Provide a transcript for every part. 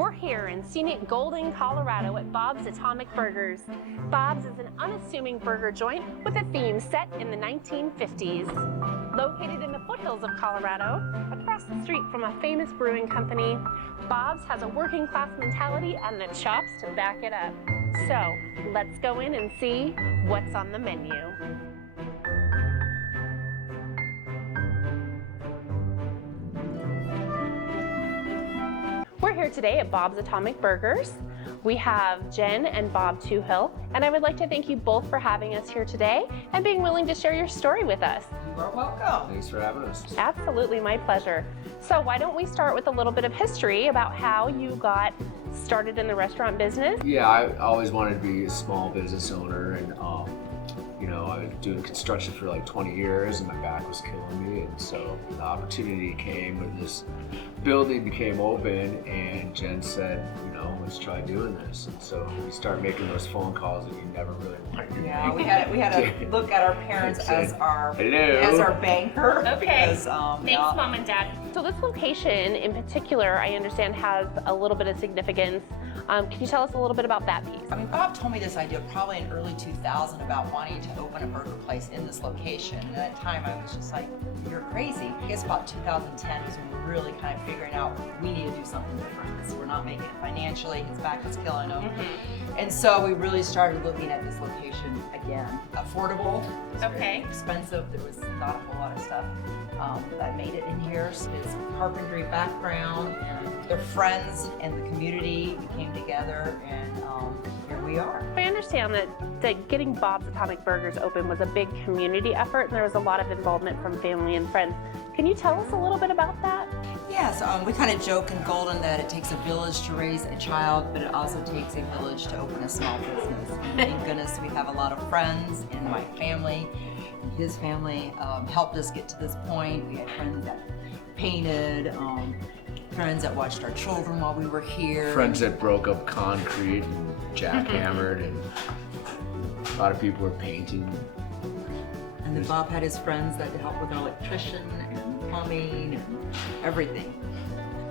We're here in scenic Golden, Colorado at Bob's Atomic Burgers. Bob's is an unassuming burger joint with a theme set in the 1950s. Located in the foothills of Colorado, across the street from a famous brewing company, Bob's has a working class mentality and the chops to back it up. So let's go in and see what's on the menu. We're here today at Bob's Atomic Burgers. We have Jen and Bob Toohill, and I would like to thank you both for having us here today and being willing to share your story with us. You are welcome. Thanks for having us. Absolutely, my pleasure. So why don't we start with a little bit of history about how you got started in the restaurant business? Yeah, I always wanted to be a small business owner, and I was doing construction for like 20 years and my back was killing me, and so the opportunity came when this building became open and Jen said, let's try doing this. And so we started making those phone calls that you never really wanted to make. Yeah, we had to look at our parents as our banker. Okay. Because, Thanks, Mom and Dad. So this location in particular, I understand, has a little bit of significance. Can you tell us a little bit about that piece? Bob told me this idea probably in early 2000 about wanting to open a burger place in this location. And at that time, I was just like, you're crazy. I guess about 2010 was when we were really kind of figuring out we need to do something different because we're not making it financially. His back was killing him. Mm-hmm. And so we really started looking at this location again. Affordable. It was very expensive. There was not a whole lot of stuff that made it in here. So his carpentry background and their friends and the community came together, and here we are. I understand that getting Bob's Atomic Burgers open was a big community effort, and there was a lot of involvement from family and friends. Can you tell us a little bit about that? Yes, we kind of joke in Golden that it takes a village to raise a child, but it also takes a village to open a small business. And thank goodness we have a lot of friends in my family. His family helped us get to this point. We had friends that painted, friends that watched our children while we were here. Friends that broke up concrete and jackhammered, and a lot of people were painting. And then Bob had his friends that helped with electrician and plumbing and everything.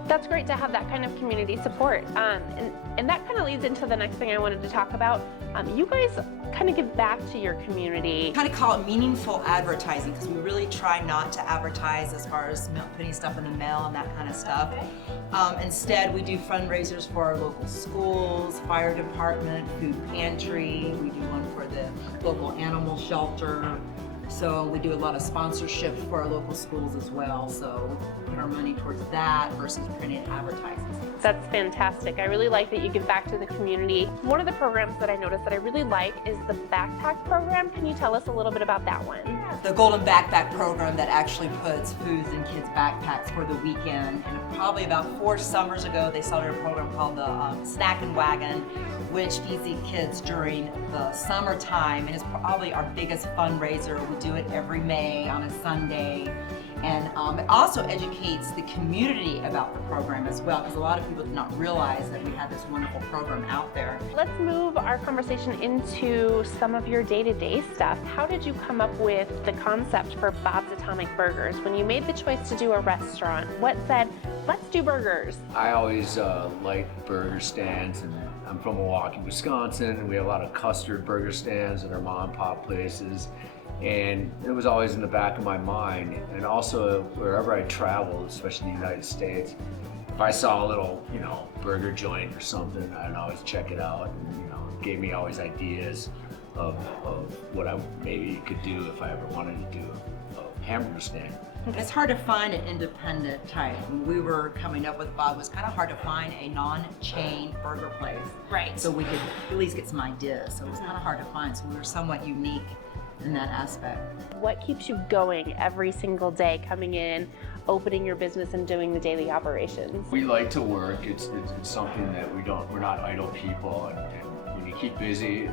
That's great to have that kind of community support. And that kind of leads into the next thing I wanted to talk about. You guys kind of give back to your community. Kind of call it meaningful advertising, because we really try not to advertise as far as putting stuff in the mail and that kind of stuff. Instead, we do fundraisers for our local schools, fire department, food pantry. We do one for the local animal shelter. So we do a lot of sponsorship for our local schools as well. So we put our money towards that versus printed advertising. That's fantastic. I really like that you give back to the community. One of the programs that I noticed that I really like is the backpack program. Can you tell us a little bit about that one? The Golden Backpack program that actually puts foods in kids' backpacks for the weekend. And probably about 4 summers ago, they started a program called the Snack and Wagon, which feeds the kids during the summertime, and it's probably our biggest fundraiser. We do it every May on a Sunday. And it also educates the community about the program as well, because a lot of people do not realize that we have this wonderful program out there. Let's move our conversation into some of your day-to-day stuff. How did you come up with the concept for Bob's Atomic Burgers? When you made the choice to do a restaurant, what said, let's do burgers? I always liked burger stands, and I'm from Milwaukee, Wisconsin, and we have a lot of custard burger stands at our mom and pop places. And it was always in the back of my mind. And also, wherever I traveled, especially in the United States, if I saw a little, burger joint or something, I'd always check it out. And, it gave me always ideas of what I maybe could do if I ever wanted to do a hamburger stand. It's hard to find an independent type. When we were coming up with Bob, it was kind of hard to find a non-chain burger place. Right. So we could at least get some ideas. So it was kind of hard to find. So we were somewhat unique in that aspect. What keeps you going every single day, coming in, opening your business and doing the daily operations? We like to work. It's something that we're not idle people, and when you keep busy,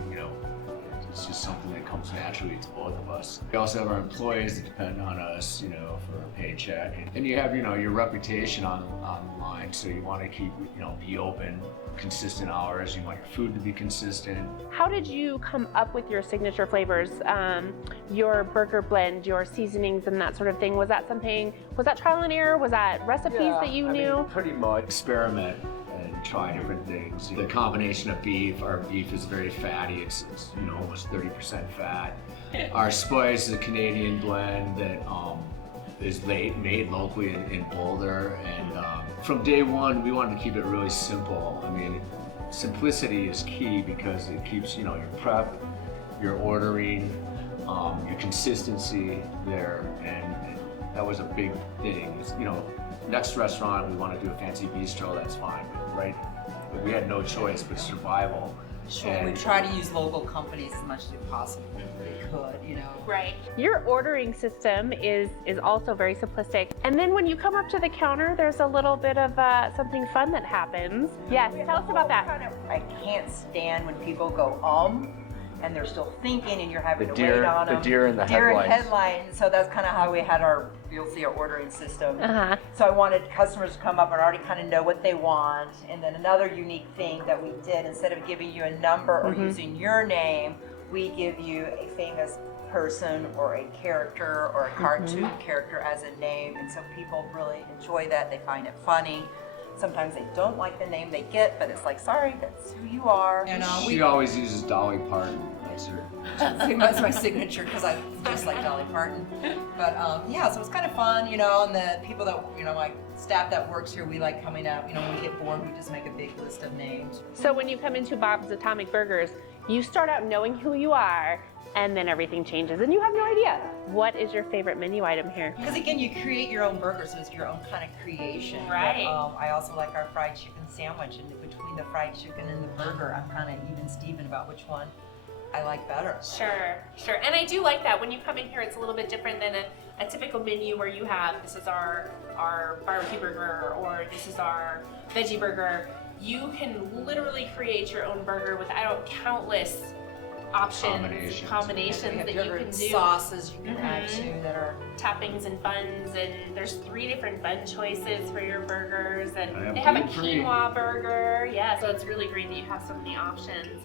it's just something that comes naturally to both of us. We also have our employees that depend on us, for a paycheck. And you have, your reputation on the line, so you want to keep, be open, consistent hours. You want your food to be consistent. How did you come up with your signature flavors, your burger blend, your seasonings, and that sort of thing? Was that trial and error? Was that recipes that you knew? Pretty much experiment and try different things. The combination of beef, our beef is very fatty. It's you know, almost 30% fat. Our spice is a Canadian blend that is made locally in Boulder. And from day one, we wanted to keep it really simple. I mean, simplicity is key because it keeps, you know, your prep, your ordering, your consistency there, and that was a big thing. It's, you know, next restaurant we want to do a fancy bistro, that's fine, but, right? But we had no choice but survival. Sure, And we try to use local companies as much as we possibly could, you know. Right. Your ordering system is also very simplistic. And then when you come up to the counter, there's a little bit of something fun that happens. Yes, tell us about that. I can't stand when people go and they're still thinking and you're having The to wait on them. the deer in the Deer in headlights. headlines. So that's kind of how we had you'll see our ordering system. Uh-huh. So I wanted customers to come up and already kind of know what they want. And then another unique thing that we did, instead of giving you a number or using your name, we give you a famous person or a character or a cartoon character as a name. And so people really enjoy that. They find it funny. Sometimes they don't like the name they get, but it's like, sorry, that's who you are. And She always uses Dolly Parton. That's her. that's my signature because I just like Dolly Parton. But yeah, so it's kind of fun, you know, and the people that, you know, like staff that works here, we like coming up, you know, when we get bored, we just make a big list of names. So when you come into Bob's Atomic Burgers, you start out knowing who you are, and then everything changes, and you have no idea. What is your favorite menu item here? Because again, you create your own burger, so it's your own kind of creation. Right. But, I also like our fried chicken sandwich, and between the fried chicken and the burger, I'm kind of even Steven about which one I like better. Sure, sure. And I do like that. When you come in here, it's a little bit different than a typical menu where you have, this is our barbecue burger, or this is our veggie burger. You can literally create your own burger with countless combinations We have that you different can do. sauces you can add to that are Toppings and buns, and there's 3 different bun choices for your burgers, and I have they have a gluten-free. quinoa burger. Yeah, so it's really great that you have so many options.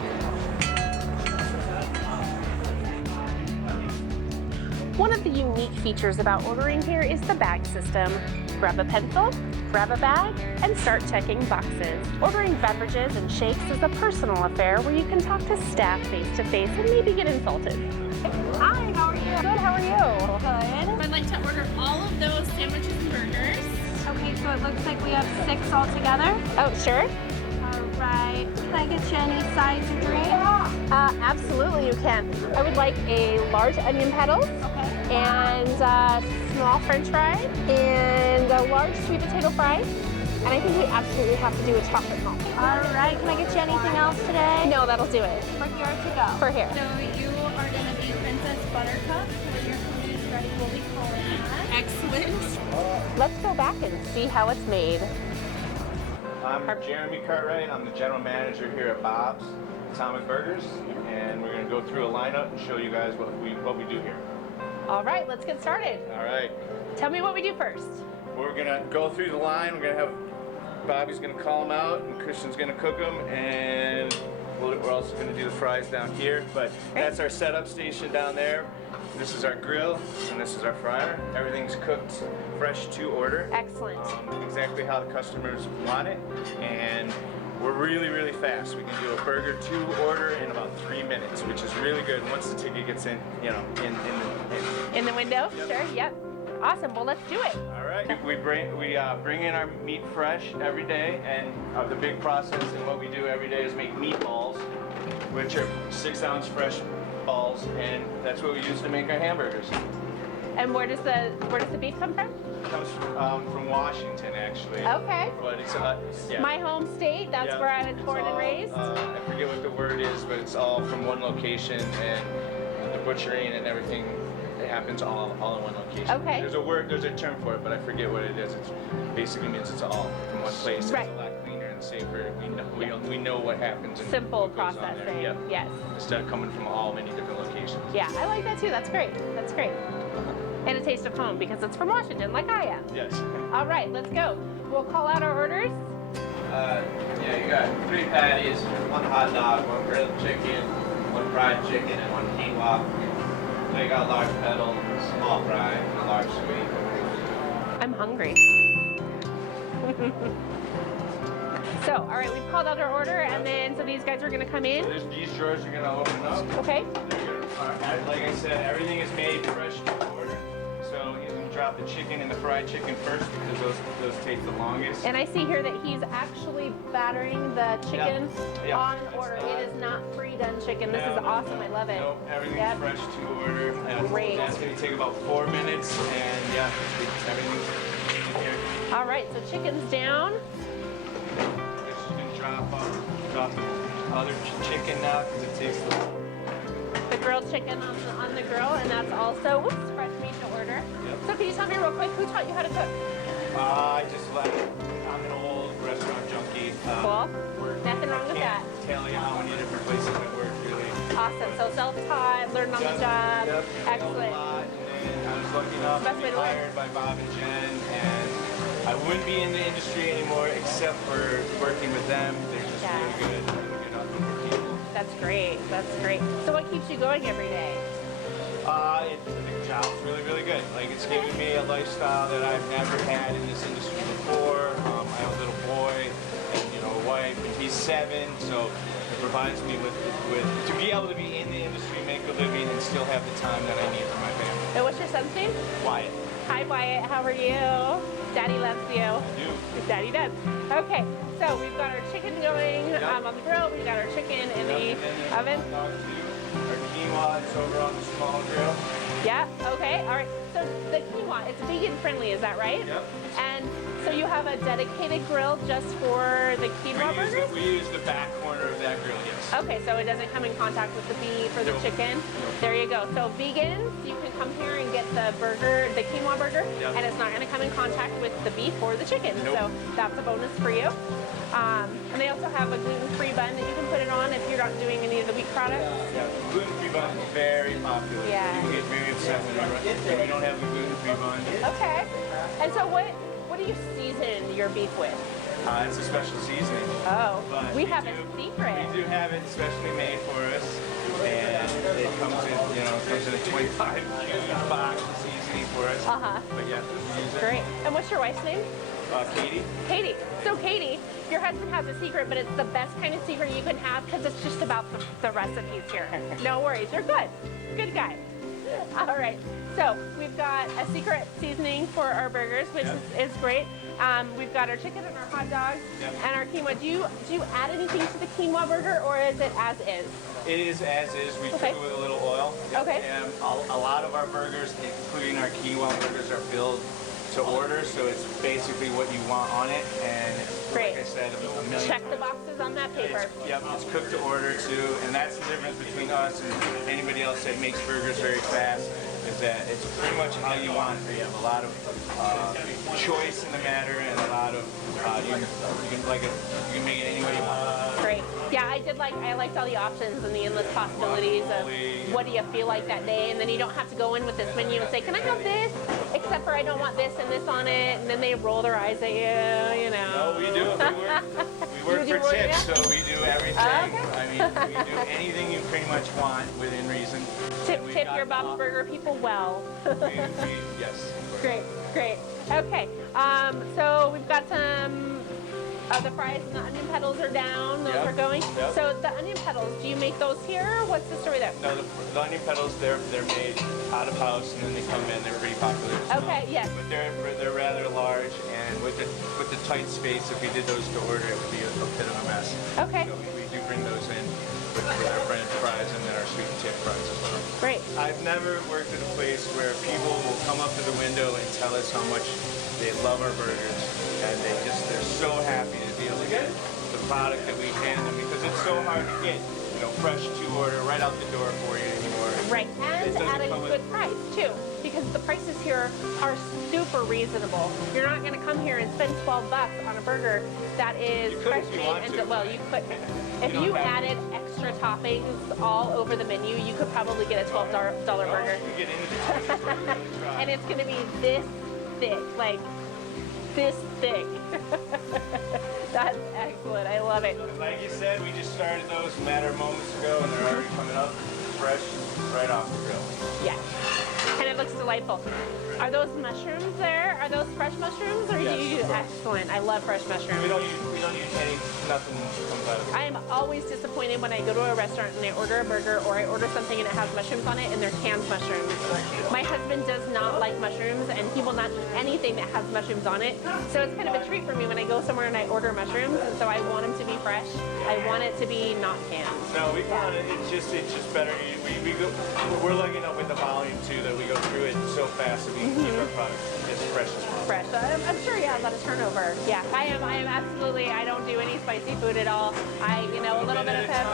One of the unique features about ordering here is the bag system. Grab a pencil, grab a bag, and start checking boxes. Ordering beverages and shakes is a personal affair where you can talk to staff face to face and maybe get insulted. Hi, how are you? Good, how are you? Good. I'd like to order all of those sandwiches and burgers. Okay, so it looks like we have 6 altogether. Oh, sure. All right. Can I get you any sides or drinks? Absolutely, you can. I would like a large onion petals. Okay. And small french fry, and a large sweet potato fry, and I think we absolutely have to do a chocolate malt. All right. Can I get you anything else today? No, that'll do it. For here to go. For here. So you are going to be Princess Buttercup. When your food is ready, we'll be calling that. Excellent. Let's go back and see how it's made. I'm Jeremy Cartwright. I'm the general manager here at Bob's Atomic Burgers, and we're going to go through a lineup and show you guys what we do here. All right, let's get started. All right, Tell me what we do first. we're going to go through the line. We're going to have Bobby's going to call them out, and Christian's going to cook them, and we're also going to do the fries down here. But that's our setup station down there. This is our grill, and this is our fryer. Everything's cooked fresh to order. Excellent. Exactly how the customers want it, and we're really, really fast. We can do a burger to order in about 3 minutes, which is really good once the ticket gets in, you know, In the window? Yep. Sure, yep. Awesome, well, let's do it. All right. We bring in our meat fresh every day, and the big process and what we do every day is make meatballs, which are 6-ounce fresh balls, and that's what we use to make our hamburgers. And where does the beef come from? It comes from Washington, actually. Okay. But it's yeah. My home state, that's Yeah, where I was it's born and all, raised. I forget what the word is, but it's all from one location, and the butchering and everything, it happens all in one location. Okay. There's a term for it, but I forget what it is. It basically means it's all from one place. Right. It's a lot cleaner and safer. We know what happens. And Simple what goes on there. processing. Yeah. Yes. Instead of coming from all many different locations. Yeah, I like that too. That's great. That's great. And a taste of home because it's from Washington, like I am. Yes. All right, let's go. We'll call out our orders. Yeah, you got 3 patties, 1 hot dog, 1 grilled chicken, 1 fried chicken, and 1 quinoa. Then you got a large pedal, small fry, and a large sweet. I'm hungry. So, all right, we've called out our order, and then so these guys are gonna come in. So these drawers are gonna open up. Okay. Like I said, everything is made fresh to order. So he's gonna drop the chicken and the fried chicken first because those take the longest. And I see here that he's actually battering the chicken Yeah. on It's order. not- it is not pre-done chicken. This No, is awesome. I love it. Nope, everything's Yep. fresh to order. Great. That's gonna take about 4 minutes, and yeah, everything's in here. All right, so chicken's down. It's just gonna drop the other chicken now because it takes The grilled chicken on the grill, and that's also fresh meat to order. Yep. So can you tell me real quick, who taught you how to cook? I just left. I'm an old restaurant junkie. Cool. Nothing wrong with that. Can't tell you how many different places I worked, really. Awesome. So self-taught, learned on the job. Yep, Excellent. a lot, and then I was lucky enough Best to way be to learn. hired by Bob and Jen, and I wouldn't be in the industry anymore except for working with them. They're just Yeah. really good people. That's great. That's great. So what keeps you going every day? The job's really, really good. Like, it's given me a lifestyle that I've never had in this industry before. I have a little boy and, a wife, and he's 7, so it provides me with to be able to be in the industry, make a living, and still have the time that I need for my family. And what's your son's name? Wyatt. Hi, Wyatt. How are you? Daddy loves you. You. Daddy does. Okay, so we've got our chicken going Yep. on the grill. We've got our chicken in the oven. Our quinoa is over on the small grill. Yeah, okay, all right. So the quinoa, it's vegan friendly, is that right? Yep. And so you have a dedicated grill just for the quinoa burgers? We use the back corner of that grill, yes. Okay, so it doesn't come in contact with the beef or the Nope. chicken? Nope. There you go. So vegans, you can come here and get the burger, the quinoa burger, Yep. and it's not gonna come in contact with the beef or the chicken. Nope. So that's a bonus for you. And they also have a gluten-free bun that you can put it on if you're not doing any of the wheat products. Yeah, gluten-free bun is very popular. Yeah. People get very upset when we don't have a gluten-free bun. Okay. And so what do you season your beef with? It's a special seasoning. Oh, But we have a do- secret. We do have it specially made for us, and it comes in a 25 cube box of seasoning for us. Uh-huh. But yeah, we use it. Great. And what's your wife's name? Katie. Katie. So Katie, your husband has a secret, but it's the best kind of secret you can have because it's just about the recipes here. No worries. You're good. Good guy. All right. So we've got a secret seasoning for our burgers, which is great. We've got our chicken and our hot dogs and our quinoa. Do you add anything to the quinoa burger, or is it as is? It is as is. We cook it with a little oil. Okay. And a lot of our burgers, including our quinoa burgers, are billed to order, so it's basically what you want on it. And Great. like I said, a million Check the boxes on that paper. It's cooked to order too, and that's the difference between us and anybody else that makes burgers very fast. Is that it's pretty much how you want it. You have a lot of choice in the matter, and a lot of you can make it any way you want. Great. Yeah, I liked all the options and the endless possibilities of what do you feel like that day, and then you don't have to go in with this menu and say, can I have this? Except for I don't want this and this on it, and then they roll their eyes at you, No, we do. We work You for do tips, work, so we do everything. Okay. I mean, we do anything you pretty much want within reason. Tip And we've your got Bob's Burger people well. yes. Great, great. Okay, so we've got some the fries and the onion petals are down. Those are going. Yep. So the onion petals, do you make those here? What's the story there? No, the onion petals, they're made out of house, and then they come in. They're pretty popular. Okay, yes. But they're rather large, and with the tight space, if we did those to order, it would be a bit of a mess. Okay. So we do bring those in with our French fries and then our sweet potato fries as well. Great. I've never worked at a place where people will come up to the window and tell us how much they love our burgers, and they're so happy to be able to get the product that we hand them, because it's so hard to get, fresh to order right out the door for you anymore. Right, and It doesn't at a come with- good price too, because the prices here are super reasonable. You're not going to come here and spend $12 on a burger that is You could fresh if you made want and to. well, you could. If don't you have to. added extra toppings all over the menu, you could probably get a $12 burger. You can get into the really try. And it's going to be this thick, like this thick. That's excellent. I love it. And like you said, we just started those a matter of moments ago, and they're already coming up fresh right off the grill. Yeah. Kind of looks delightful. Are those mushrooms there? Are those fresh mushrooms? Or Yes. do you? Excellent. I love fresh mushrooms. We don't use nothing comes out of it. I am always disappointed when I go to a restaurant and I order a burger or I order something and it has mushrooms on it and they're canned mushrooms. My husband does not like mushrooms and he will not eat anything that has mushrooms on it. So it's kind of a treat for me when I go somewhere and I order mushrooms, and so I want them to be fresh. I want it to be not canned. No, we found it. It's just better. We're lucky enough with the volume too that we go through it so fast that we can keep our product as fresh as possible. Fresh. I'm sure he has a lot of turnover. Yeah, I am absolutely. I don't do any spicy food at all. A little bit of pepper.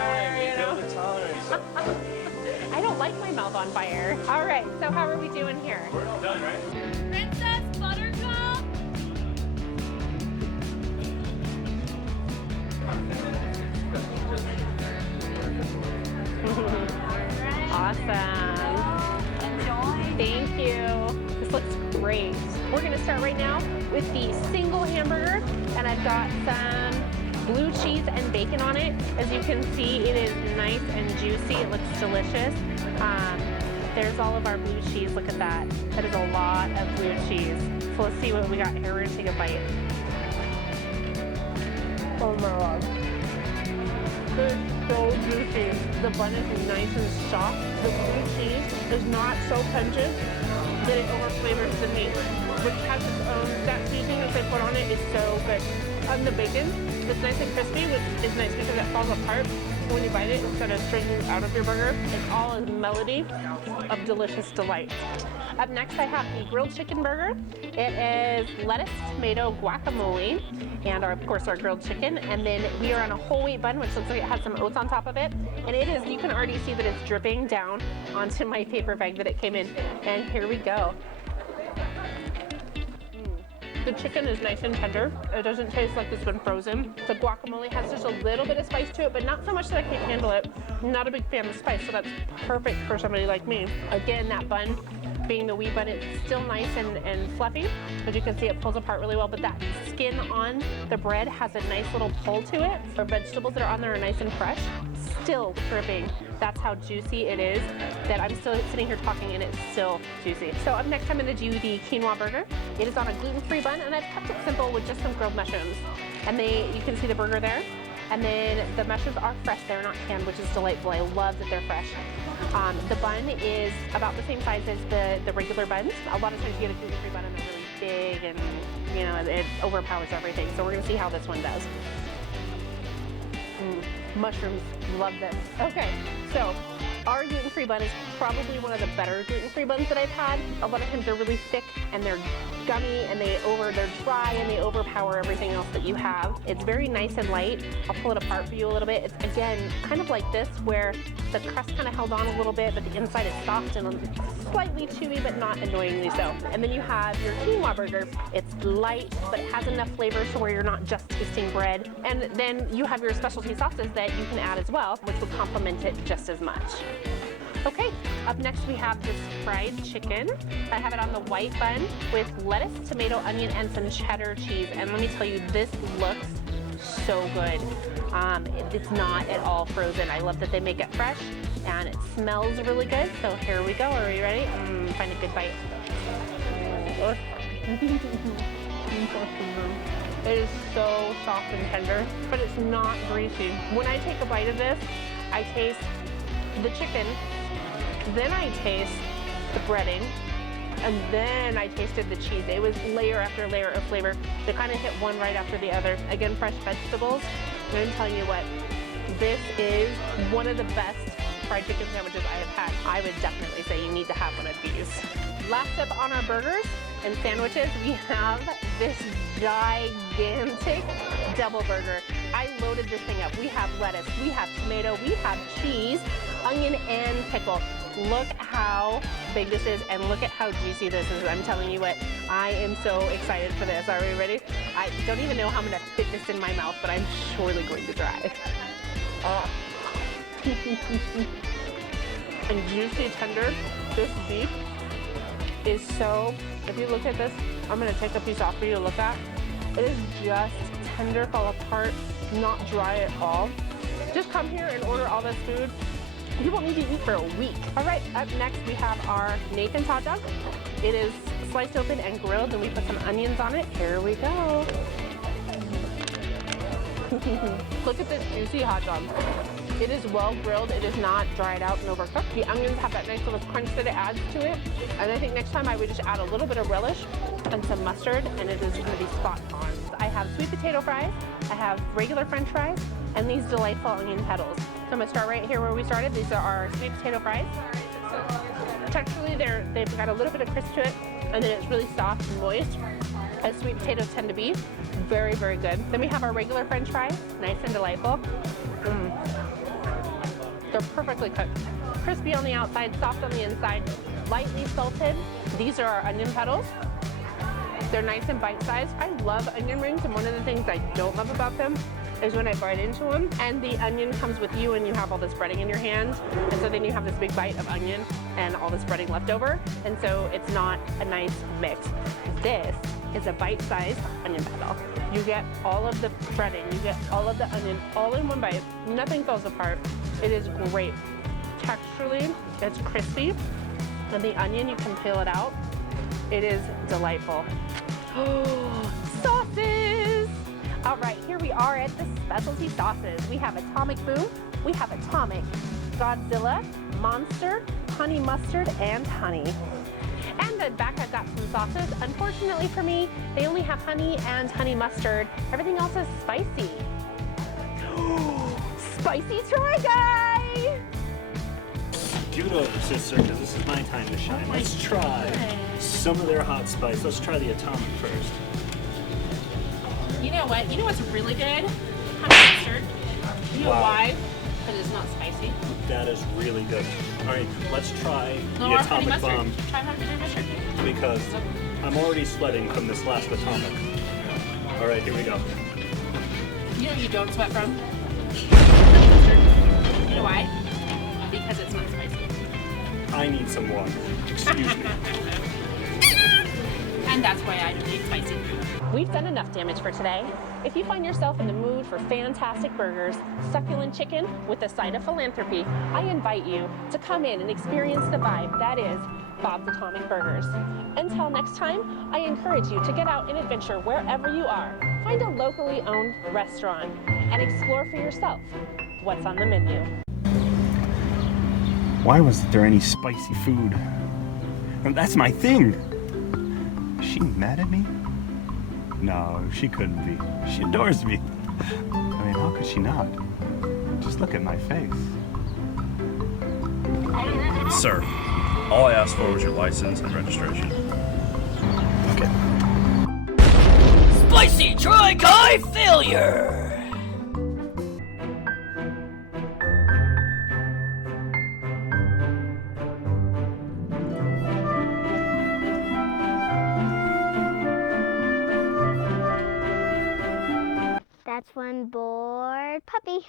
I don't like my mouth on fire. All right. So how are we doing here? We're done, right? Princess Buttercup. Awesome. Enjoy. Thank you. This looks great. We're gonna start right now with the single hamburger, and I've got some blue cheese and bacon on it. As you can see, it is nice and juicy. It looks delicious. There's all of our blue cheese. Look at that. That is a lot of blue cheese. So let's see what we got here. We're gonna take a bite. Oh my God. It's so juicy. The bun is nice and soft. The blue cheese is not so pungent that it overflavors the meat, which has its own, that seasoning that they put on it is so good. The bacon, it's nice and crispy, which is nice because it falls apart when you bite it instead of straighting out of your burger. It's all a melody of delicious delight. Up next, I have the grilled chicken burger. It is lettuce, tomato, guacamole, and of course our grilled chicken. And then we are on a whole wheat bun, which looks like it has some oats on top of it. And it is, you can already see that it's dripping down onto my paper bag that it came in. And here we go. The chicken is nice and tender. It doesn't taste like it's been frozen. The guacamole has just a little bit of spice to it, but not so much that I can't handle it. I'm not a big fan of spice, so that's perfect for somebody like me. Again, that bun, being the wheat bun, it's still nice and fluffy. As you can see, it pulls apart really well, but that skin on the bread has a nice little pull to it. Our vegetables that are on there are nice and fresh, still dripping. That's how juicy it is, that I'm still sitting here talking and it's still juicy. So up next, I'm gonna do the quinoa burger. It is on a gluten-free bun, and I've kept it simple with just some grilled mushrooms. And you can see the burger there. And then the mushrooms are fresh, they're not canned, which is delightful. I love that they're fresh. The bun is about the same size as the regular buns. A lot of times you get a gluten-free bun and they're really big and it overpowers everything. So we're gonna see how this one does. Mushrooms, love them. Okay, so our gluten-free bun is probably one of the better gluten-free buns that I've had. A lot of times they're really thick and they're gummy and they're dry and they overpower everything else that you have. It's very nice and light. I'll pull it apart for you a little bit. It's again kind of like this, where the crust kind of held on a little bit, but the inside is soft and slightly chewy, but not annoyingly so. And then you have your quinoa burger. It's light, but it has enough flavor so where you're not just tasting bread. And then you have your specialty sauces that you can add as well, which will complement it just as much. Okay, up next we have this fried chicken. I have it on the white bun with lettuce, tomato, onion, and some cheddar cheese. And let me tell you, this looks so good. It's not at all frozen. I love that they make it fresh, and it smells really good. So here we go. Are we ready? Find a good bite. It is so soft and tender, but it's not greasy. When I take a bite of this, I taste the chicken, then I taste the breading, and then I tasted the cheese. It was layer after layer of flavor. They kind of hit one right after the other. Again, fresh vegetables. And I'm telling you what, this is one of the best fried chicken sandwiches I have had. I would definitely say you need to have one of these. Last up on our burgers and sandwiches, we have this gigantic double burger. I loaded this thing up. We have lettuce, we have tomato, we have cheese, onion, and pickle. Look how big this is, and look at how juicy this is. I'm telling you what, I am so excited for this. Are we ready? I don't even know how I'm gonna fit this in my mouth, but I'm surely going to try. And juicy, tender, this beef is so, if you look at this, I'm gonna take a piece off for you to look at. It is just tender, fall apart, not dry at all. Just come here and order all this food You won't need to eat for a week. All right, up next we have our Nathan's hot dog. It is sliced open and grilled, and we put some onions on it. Here we go. Look at this juicy hot dog. It is well grilled. It is not dried out and overcooked. The onions have that nice little crunch that it adds to it. And I think next time I would just add a little bit of relish and some mustard, and it is going to be spot on. I have sweet potato fries, I have regular French fries, and these delightful onion petals. So I'm going to start right here where we started. These are our sweet potato fries. Texturally, they've got a little bit of crisp to it, and then it's really soft and moist, as sweet potatoes tend to be. Very, very good. Then we have our regular French fries, nice and delightful. They're perfectly cooked. Crispy on the outside, soft on the inside, lightly salted. These are our onion petals. They're nice and bite-sized. I love onion rings, and one of the things I don't love about them is when I bite into them and the onion comes with you and you have all this breading in your hand, and so then you have this big bite of onion and all this breading left over, and so it's not a nice mix. This is a bite-sized onion petal. You get all of the breading, you get all of the onion all in one bite. Nothing falls apart. It is great. Texturally, it's crispy, and the onion, you can peel it out. It is delightful. Oh, sauces! All right, here we are at the specialty sauces. We have Atomic Boom, we have Atomic, Godzilla, Monster, Honey Mustard, and Honey. And then back I've got some sauces. Unfortunately for me, they only have honey and honey mustard. Everything else is spicy. Spicy Try Guy! Scoot over, sister, because this is my time to shine. Let's try some of their hot spice. Let's try the Atomic first. You know what? You know what's really good? Honey mustard. You know why? Because it's not spicy. That is really good. All right, let's try No the more honey Atomic mustard. Bomb Try honey mustard. because I'm already sweating from this last Atomic. All right, here we go. You know you don't sweat from? Honey mustard. You know why? Because it's not spicy. I need some water. Excuse me. And that's why I don't eat spicy. We've done enough damage for today. If you find yourself in the mood for fantastic burgers, succulent chicken with a side of philanthropy, I invite you to come in and experience the vibe that is Bob's Atomic Burgers. Until next time, I encourage you to get out and adventure wherever you are. Find a locally owned restaurant and explore for yourself what's on the menu. Why wasn't there any spicy food? And that's my thing. Is she mad at me? No, she couldn't be. She adores me. I mean, how could she not? Just look at my face. Sir, all I asked for was your license and registration. Okay. Spicy Try Guy failure! That's one bored puppy.